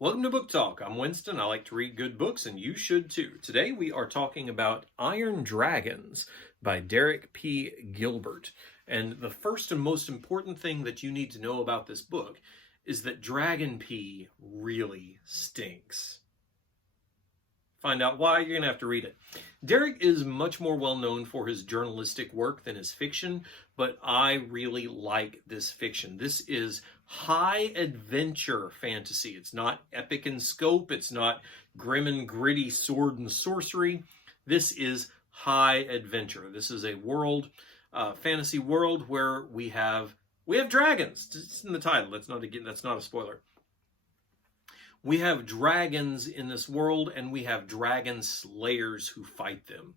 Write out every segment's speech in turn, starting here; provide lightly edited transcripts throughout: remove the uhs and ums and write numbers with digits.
Welcome to Book Talk. I'm Winston. I like to read good books, and you should too. Today we are talking about Iron Dragons by Derek P Gilbert. And the first and most important thing that you need to know about this book is that Dragon P really stinks. Find out why, you're going to have to read it. Derek is much more well known for his journalistic work than his fiction, but I really like this fiction. This is high adventure fantasy. It's not epic in scope. It's not grim and gritty sword and sorcery. This is high adventure. This is a world, fantasy world where we have dragons. It's in the title. That's not a spoiler. We have dragons in this world, and we have dragon slayers who fight them.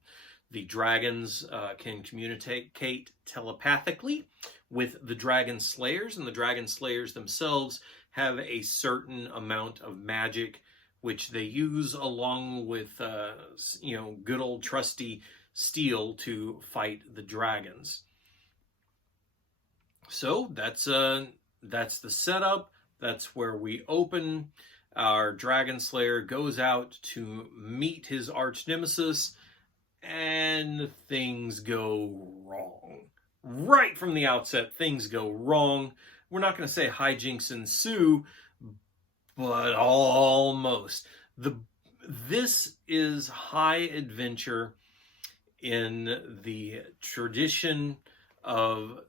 The dragons can communicate telepathically with the dragon slayers, and the dragon slayers themselves have a certain amount of magic which they use along with good old trusty steel to fight the dragons. So that's the setup. That's where we open. Our dragon slayer goes out to meet his arch nemesis, and things go wrong. Right from the outset, things go wrong. We're not going to say hijinks ensue, but almost. This is high adventure in the tradition of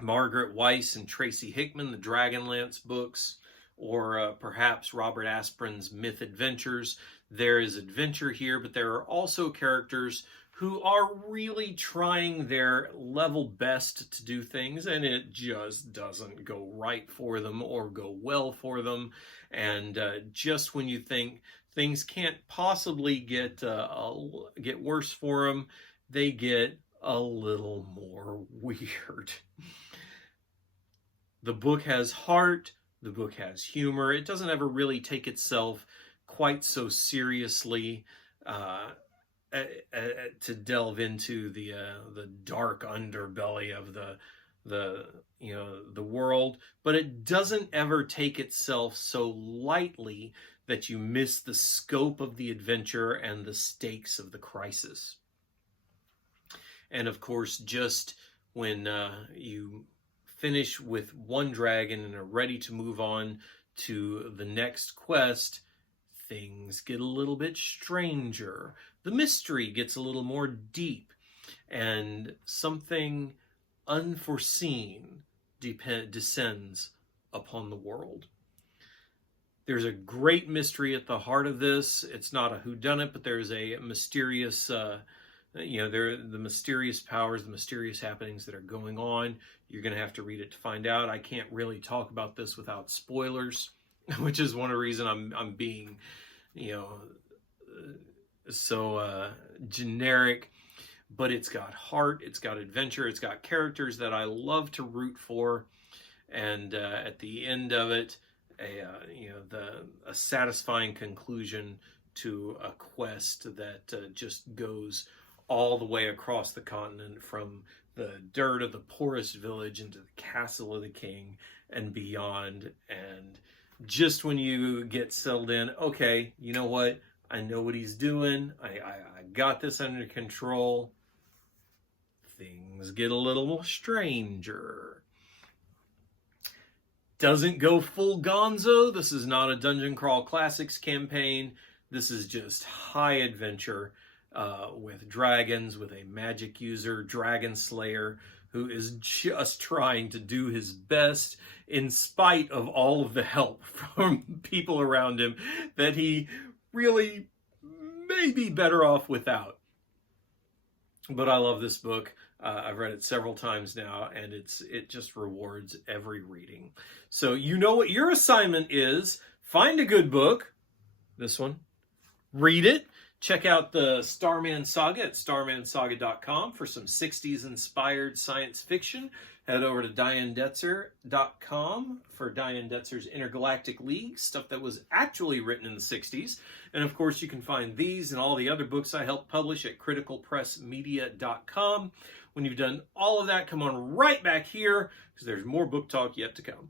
Margaret Weiss and Tracy Hickman, the Dragonlance books, or perhaps Robert Asprin's Myth Adventures. There is adventure here, but there are also characters who are really trying their level best to do things, and it just doesn't go right for them or go well for them. And just when you think things can't possibly get worse for them, they get a little more weird. The book has heart. The book has humor. It doesn't ever really take itself quite so seriously to delve into the dark underbelly of the world, but it doesn't ever take itself so lightly that you miss the scope of the adventure and the stakes of the crisis. And of course, just when you finish with one dragon and are ready to move on to the next quest, things get a little bit stranger. The mystery gets a little more deep, and something unforeseen descends upon the world. There's a great mystery at the heart of this. It's not a whodunit, but there's a mysterious the mysterious powers, the mysterious happenings that are going on. You're going to have to read it to find out. I can't really talk about this without spoilers, which is one of the reasons I'm being, so generic. But it's got heart, it's got adventure, it's got characters that I love to root for, and at the end of it, a satisfying conclusion to a quest that just goes all the way across the continent, from the dirt of the poorest village into the castle of the king and beyond. And just when you get settled in, okay, you know what? I know what he's doing. I got this under control. Things get a little stranger. Doesn't go full gonzo. This is not a Dungeon Crawl Classics campaign. This is just high adventure with dragons, with a magic user, Dragon Slayer, who is just trying to do his best in spite of all of the help from people around him that he really may be better off without. But I love this book. I've read it several times now, and it just rewards every reading. So you know what your assignment is. Find a good book, this one, read it. Check out the Starman Saga at starmansaga.com for some 60s inspired science fiction. Head over to dianedetzer.com for Diane Detzer's Intergalactic League, stuff that was actually written in the 60s. And of course, you can find these and all the other books I help publish at criticalpressmedia.com. When you've done all of that, come on right back here, because there's more book talk yet to come.